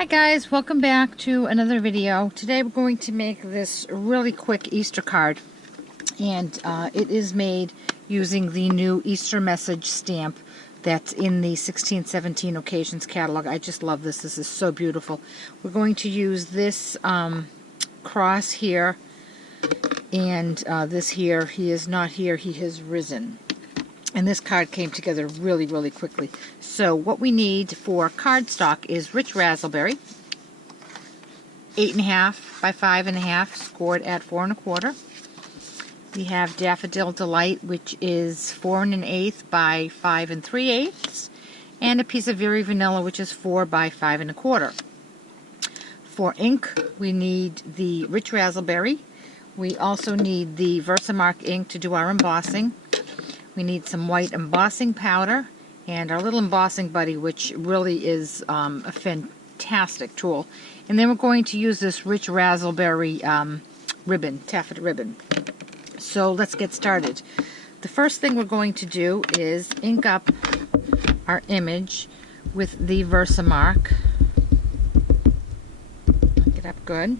Hi guys, welcome back to another video. Today we're going to make this really quick Easter card, and it is made using the new Easter message stamp that's in the 1617 Occasions catalog. I just love this. This is so beautiful. We're going to use this cross here and this here. He is not here, he has risen. And this card came together really, really quickly. So what we need for cardstock is rich raspberry, 8.5 by 5.5, scored at 4 1/4. We have Daffodil Delight, which is 4 1/8 by 5 3/8, and a piece of Very Vanilla, which is 4 by 5 1/4. For ink, we need the rich raspberry. We also need the Versamark ink to do our embossing. We need some white embossing powder and our little embossing buddy, which really is a fantastic tool. And then we're going to use this rich raspberry ribbon, taffeta ribbon. So let's get started. The first thing we're going to do is ink up our image with the Versamark. Ink it up good.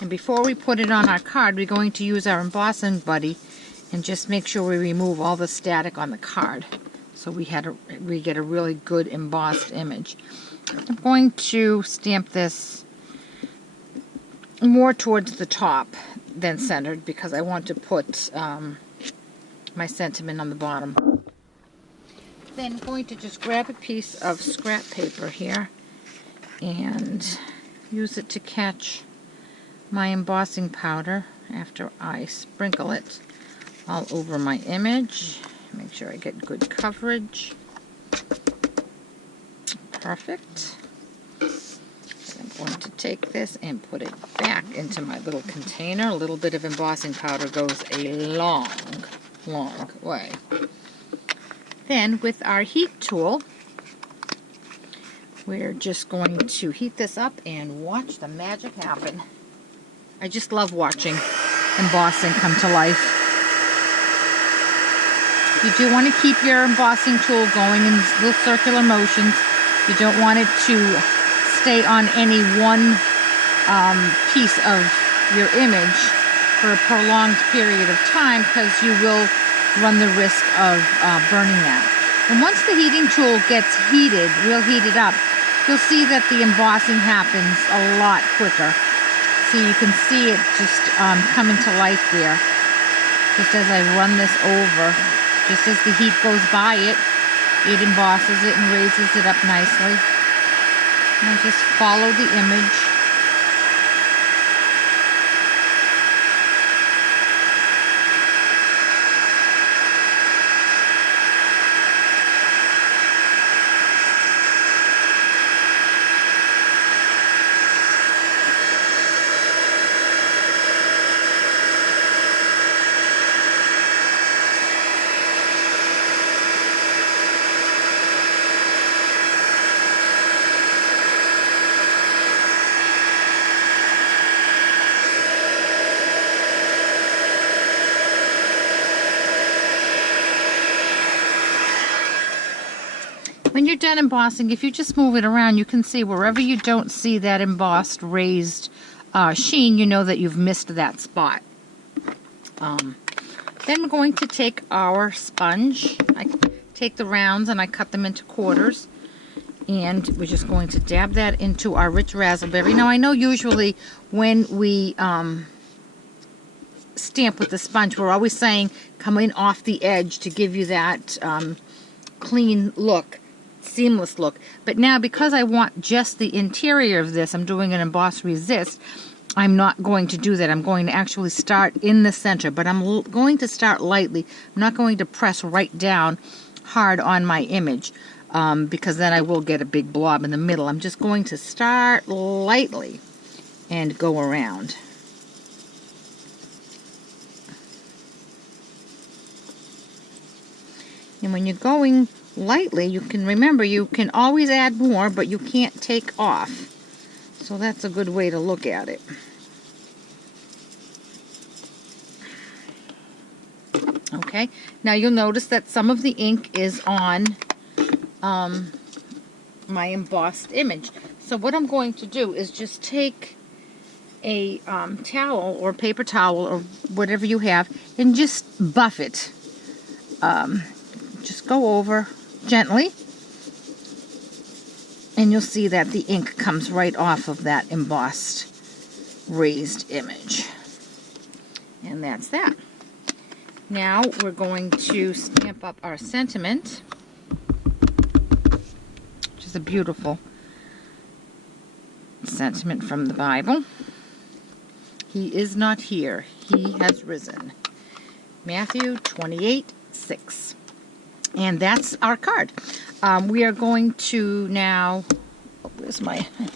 And before we put it on our card, we're going to use our embossing buddy and just make sure we remove all the static on the card so we get a really good embossed image. I'm going to stamp this more towards the top than centered because I want to put my sentiment on the bottom. Then I'm going to just grab a piece of scrap paper here and use it to catch my embossing powder after I sprinkle it all over my image. Make sure I get good coverage. Perfect. I'm going to take this and put it back into my little container. A little bit of embossing powder goes a long, long way. Then with our heat tool, we're just going to heat this up and watch the magic happen. I just love watching embossing come to life. You do want to keep your embossing tool going in little circular motions. You don't want it to stay on any one piece of your image for a prolonged period of time because you will run the risk of burning that. And once the heating tool gets heated, real heated up, you'll see that the embossing happens a lot quicker. So you can see it just coming to life there, just as I run this over. Just as the heat goes by it, it embosses it and raises it up nicely. And I just follow the image. When you're done embossing, if you just move it around, you can see wherever you don't see that embossed raised sheen, you know that you've missed that spot. Then we're going to take our sponge. I take the rounds and I cut them into quarters. And we're just going to dab that into our rich raspberry. Now I know usually when we stamp with the sponge, we're always saying come in off the edge to give you that clean look, seamless look. But now because I want just the interior of this, I'm doing an emboss resist. I'm not going to do that. I'm going to actually start in the center, but I'm going to start lightly. I'm not going to press right down hard on my image because then I will get a big blob in the middle. I'm just going to start lightly and go around. And when you're going lightly, you can remember you can always add more, but you can't take off. So that's a good way to look at it. Okay, now you'll notice that some of the ink is on my embossed image. So what I'm going to do is just take a towel or paper towel or whatever you have and just buff it. Just go over gently, and you'll see that the ink comes right off of that embossed raised image. And that's that. Now we're going to stamp up our sentiment, which is a beautiful sentiment from the Bible. He is not here, he has risen. Matthew 28:6. And that's our card. We are going to now, where's my, I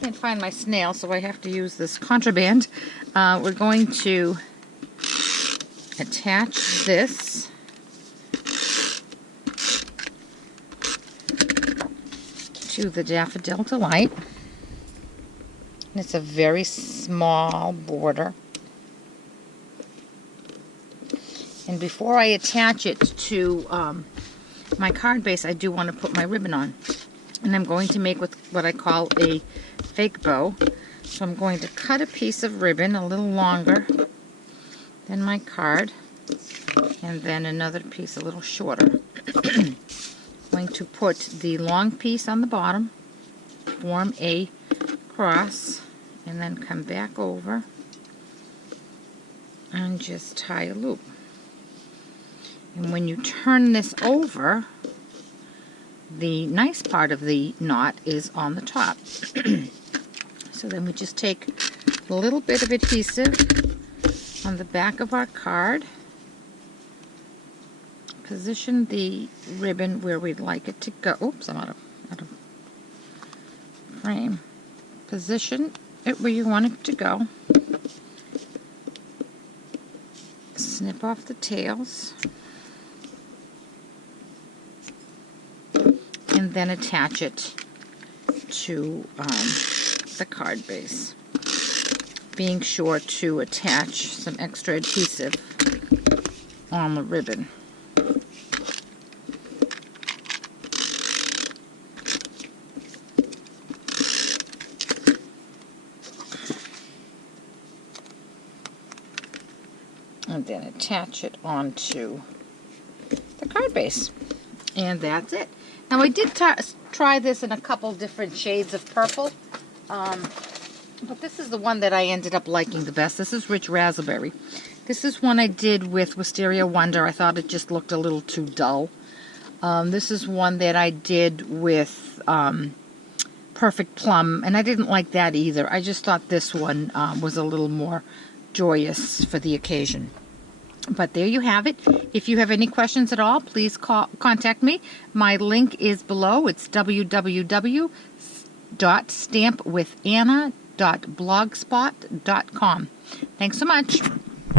can't find my snail, so I have to use this contraband. We're going to attach this to the Daffodil Delight. And it's a very small border. And before I attach it to my card base, I do want to put my ribbon on. And I'm going to make what I call a fake bow. So I'm going to cut a piece of ribbon a little longer than my card, and then another piece a little shorter. I'm going to put the long piece on the bottom, form a cross, and then come back over and just tie a loop. And when you turn this over, the nice part of the knot is on the top. So then we just take a little bit of adhesive on the back of our card, position the ribbon where we'd like it to go. Oops, I'm out of frame. Position it where you want it to go. Snip off the tails. And then attach it to the card base, being sure to attach some extra adhesive on the ribbon. And then attach it onto the card base. And that's it. Now I did try this in a couple different shades of purple, but this is the one that I ended up liking the best. This is Rich Raspberry. This is one I did with Wisteria Wonder. I thought it just looked a little too dull. This is one that I did with Perfect Plum, and I didn't like that either. I just thought this one was a little more joyous for the occasion. But there you have it. If you have any questions at all, please contact me. My link is below. It's www.stampwithanna.blogspot.com. Thanks so much.